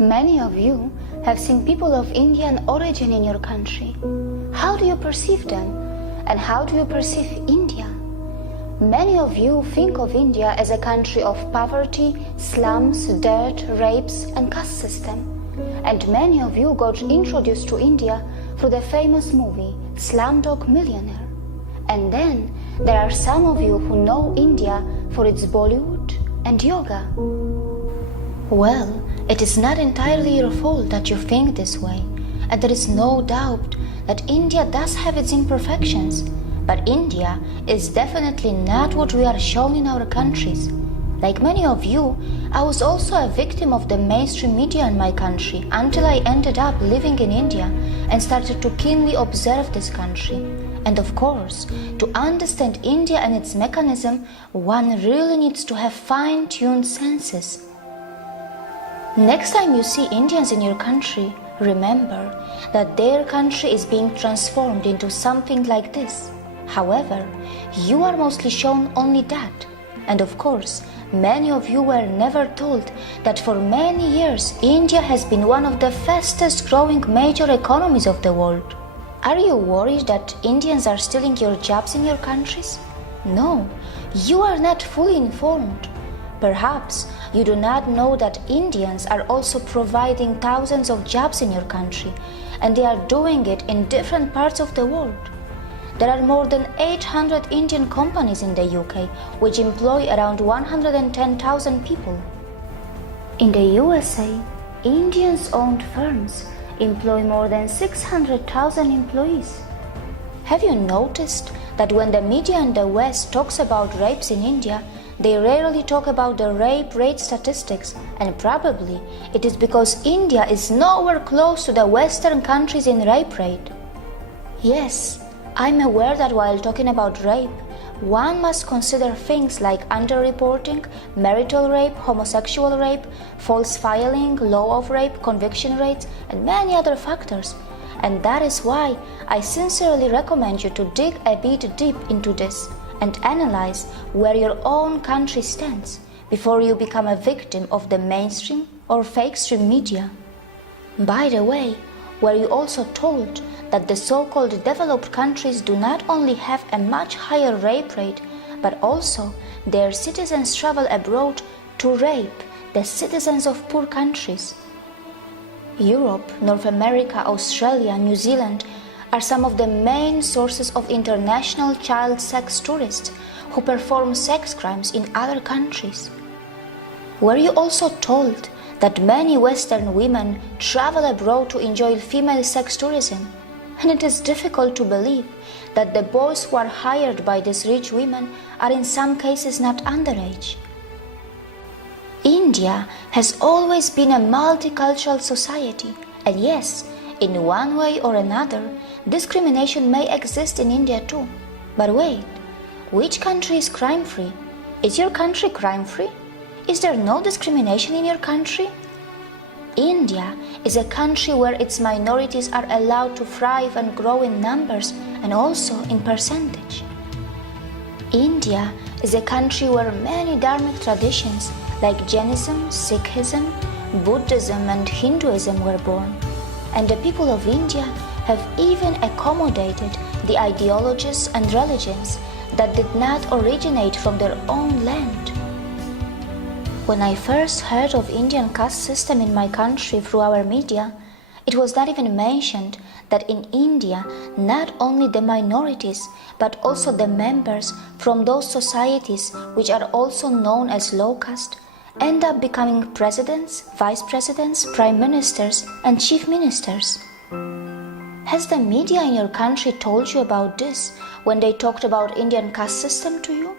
Many of you have seen people of Indian origin in your country. How do you perceive them? And how do you perceive India? Many of you think of India as a country of poverty, slums, dirt, rapes, and caste system. And many of you got introduced to India through the famous movie Slumdog Millionaire. And then there are some of you who know India for its Bollywood and yoga. Well, it is not entirely your fault that you think this way, and there is no doubt that India does have its imperfections, but India is definitely not what we are shown in our countries. Like many of you, I was also a victim of the mainstream media in my country until I ended up living in India and started to keenly observe this country. And of course, to understand India and its mechanism, one really needs to have fine-tuned senses. Next time you see Indians in your country, remember that their country is being transformed into something like this. However, you are mostly shown only that. And of course, many of you were never told that for many years India has been one of the fastest growing major economies of the world. Are you worried that Indians are stealing your jobs in your countries? No, you are not fully informed. Perhaps you do not know that Indians are also providing thousands of jobs in your country, and they are doing it in different parts of the world. There are more than 800 Indian companies in the UK, which employ around 110,000 people. In the USA, Indians-owned firms employ more than 600,000 employees. Have you noticed that when the media in the West talks about rapes in India, they rarely talk about the rape rate statistics, and probably it is because India is nowhere close to the Western countries in rape rate. Yes, I'm aware that while talking about rape, one must consider things like underreporting, marital rape, homosexual rape, false filing, law of rape, conviction rates, and many other factors. And that is why I sincerely recommend you to dig a bit deep into this and analyze where your own country stands before you become a victim of the mainstream or fake stream media. By the way, were you also told that the so-called developed countries do not only have a much higher rape rate, but also their citizens travel abroad to rape the citizens of poor countries? Europe, North America, Australia, New Zealand are some of the main sources of international child sex tourists who perform sex crimes in other countries. Were you also told that many Western women travel abroad to enjoy female sex tourism? And it is difficult to believe that the boys who are hired by these rich women are in some cases not underage. India has always been a multicultural society, and yes, in one way or another, discrimination may exist in India too. But wait, which country is crime-free? Is your country crime-free? Is there no discrimination in your country? India is a country where its minorities are allowed to thrive and grow in numbers and also in percentage. India is a country where many dharmic traditions like Jainism, Sikhism, Buddhism and Hinduism were born. And the people of India have even accommodated the ideologies and religions that did not originate from their own land. When I first heard of Indian caste system in my country through our media, it was not even mentioned that in India, not only the minorities, but also the members from those societies which are also known as low caste, end up becoming presidents, vice presidents, prime ministers, and chief ministers. Has the media in your country told you about this when they talked about Indian caste system to you?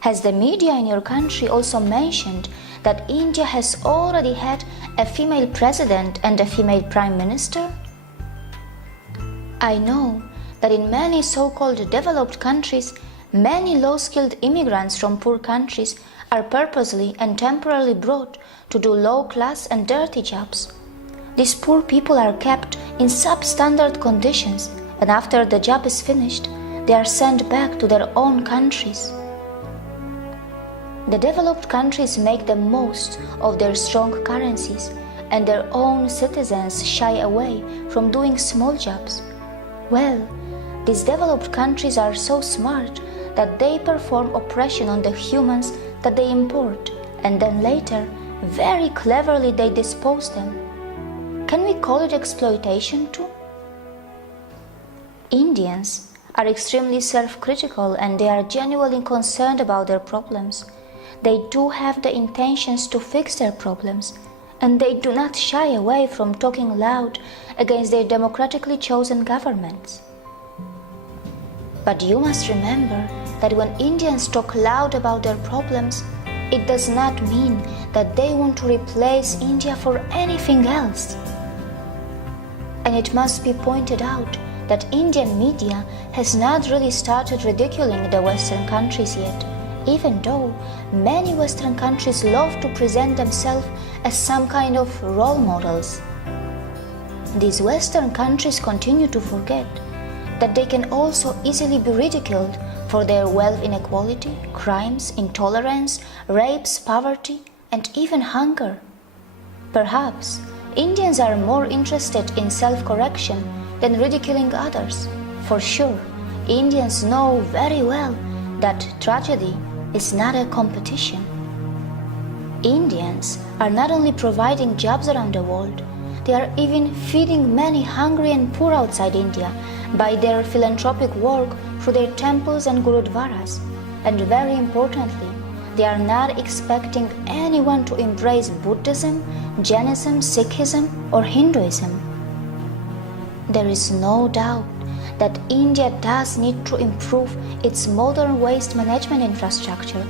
Has the media in your country also mentioned that India has already had a female president and a female prime minister? I know that in many so-called developed countries, many low-skilled immigrants from poor countries are purposely and temporarily brought to do low-class and dirty jobs. These poor people are kept in substandard conditions, and after the job is finished, they are sent back to their own countries. The developed countries make the most of their strong currencies and their own citizens shy away from doing small jobs. Well, these developed countries are so smart that they perform oppression on the humans that they import, and then later, very cleverly they dispose them. Can we call it exploitation too? Indians are extremely self-critical and they are genuinely concerned about their problems. They do have the intentions to fix their problems, and they do not shy away from talking loud against their democratically chosen governments. But you must remember that when Indians talk loud about their problems, it does not mean that they want to replace India for anything else. And it must be pointed out that Indian media has not really started ridiculing the Western countries yet, even though many Western countries love to present themselves as some kind of role models. These Western countries continue to forget that they can also easily be ridiculed for their wealth inequality, crimes, intolerance, rapes, poverty, and even hunger. Perhaps Indians are more interested in self-correction than ridiculing others. For sure, Indians know very well that tragedy is not a competition. Indians are not only providing jobs around the world, they are even feeding many hungry and poor outside India by their philanthropic work through their temples and gurudwaras. And very importantly, they are not expecting anyone to embrace Buddhism, Jainism, Sikhism, or Hinduism. There is no doubt that India does need to improve its modern waste management infrastructure,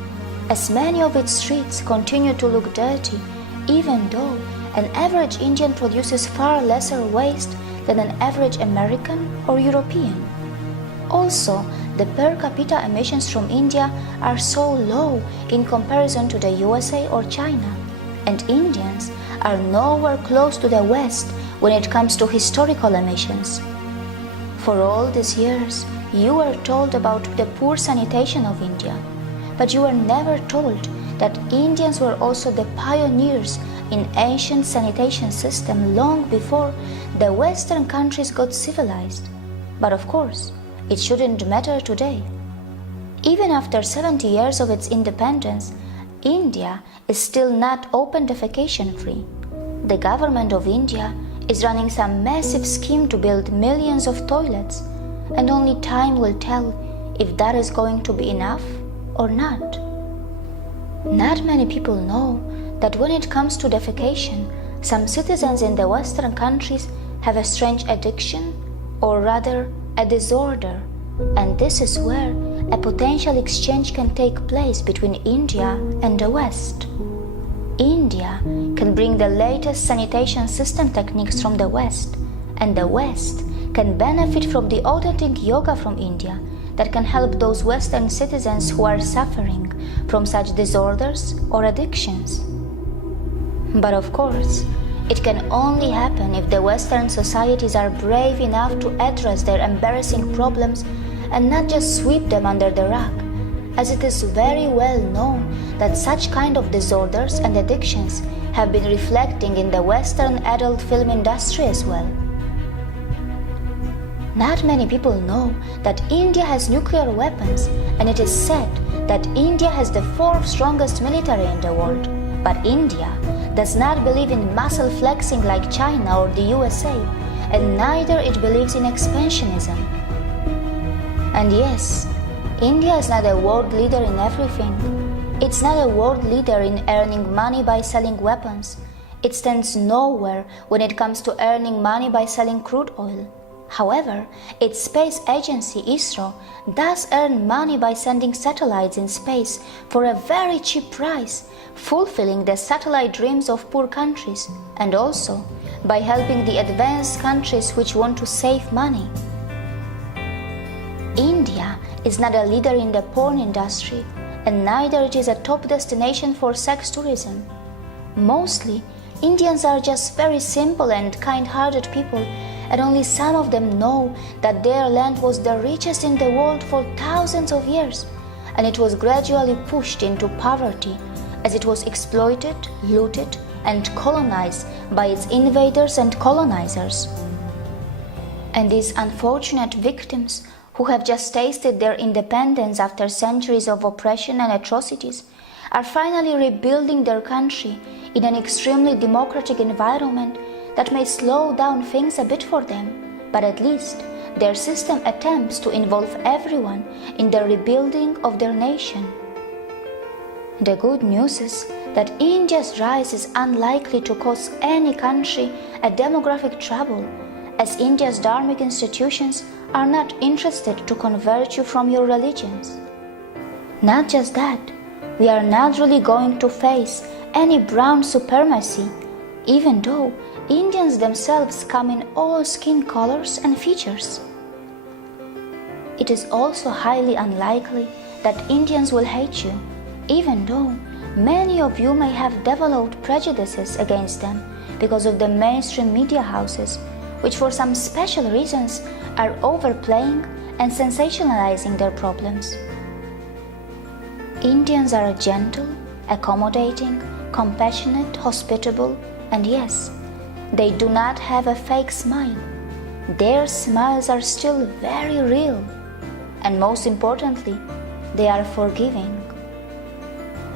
as many of its streets continue to look dirty, even though an average Indian produces far lesser waste than an average American or European. Also, the per capita emissions from India are so low in comparison to the USA or China, and Indians are nowhere close to the West when it comes to historical emissions. For all these years, you were told about the poor sanitation of India, but you were never told that Indians were also the pioneers in ancient sanitation system long before the Western countries got civilized. But of course, it shouldn't matter today. Even after 70 years of its independence, India is still not open defecation free. The government of India is running some massive scheme to build millions of toilets, and only time will tell if that is going to be enough or not. Not many people know that when it comes to defecation, some citizens in the Western countries have a strange addiction, or rather a disorder, and this is where a potential exchange can take place between India and the West. India can bring the latest sanitation system techniques from the West, and the West can benefit from the authentic yoga from India that can help those Western citizens who are suffering from such disorders or addictions. But of course, it can only happen if the Western societies are brave enough to address their embarrassing problems and not just sweep them under the rug, as it is very well known that such kind of disorders and addictions have been reflecting in the Western adult film industry as well. Not many people know that India has nuclear weapons, and it is said that India has the fourth strongest military in the world. But India does not believe in muscle flexing like China or the USA, and neither it believes in expansionism. And yes, India is not a world leader in everything. It's not a world leader in earning money by selling weapons. It stands nowhere when it comes to earning money by selling crude oil. However, its space agency ISRO does earn money by sending satellites in space for a very cheap price, fulfilling the satellite dreams of poor countries, and also by helping the advanced countries which want to save money. India is not a leader in the porn industry, and neither it is a top destination for sex tourism. Mostly, Indians are just very simple and kind-hearted people, and only some of them know that their land was the richest in the world for thousands of years, and it was gradually pushed into poverty as it was exploited, looted, and colonized by its invaders and colonizers. And these unfortunate victims who have just tasted their independence after centuries of oppression and atrocities are finally rebuilding their country in an extremely democratic environment that may slow down things a bit for them, but at least their system attempts to involve everyone in the rebuilding of their nation. The good news is that India's rise is unlikely to cause any country a demographic trouble, as India's dharmic institutions are not interested to convert you from your religions. Not just that, we are not really going to face any brown supremacy, even though Indians themselves come in all skin colors and features. It is also highly unlikely that Indians will hate you, even though many of you may have developed prejudices against them because of the mainstream media houses, which for some special reasons are overplaying and sensationalizing their problems. Indians are gentle, accommodating, compassionate, hospitable, and yes, they do not have a fake smile. Their smiles are still very real, and most importantly, they are forgiving.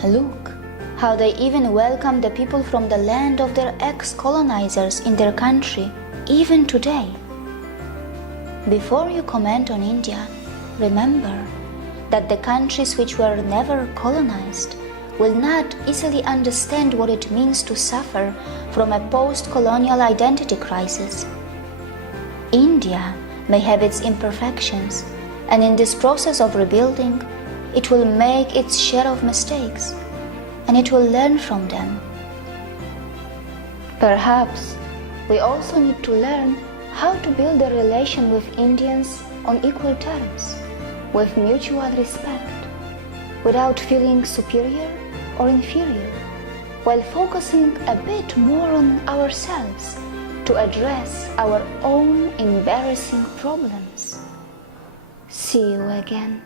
Look how they even welcome the people from the land of their ex-colonizers in their country, even today. Before you comment on India, remember that the countries which were never colonized will not easily understand what it means to suffer from a post-colonial identity crisis. India may have its imperfections, and in this process of rebuilding, it will make its share of mistakes, and it will learn from them. Perhaps we also need to learn how to build a relation with Indians on equal terms, with mutual respect, without feeling superior or inferior, while focusing a bit more on ourselves to address our own embarrassing problems. See you again.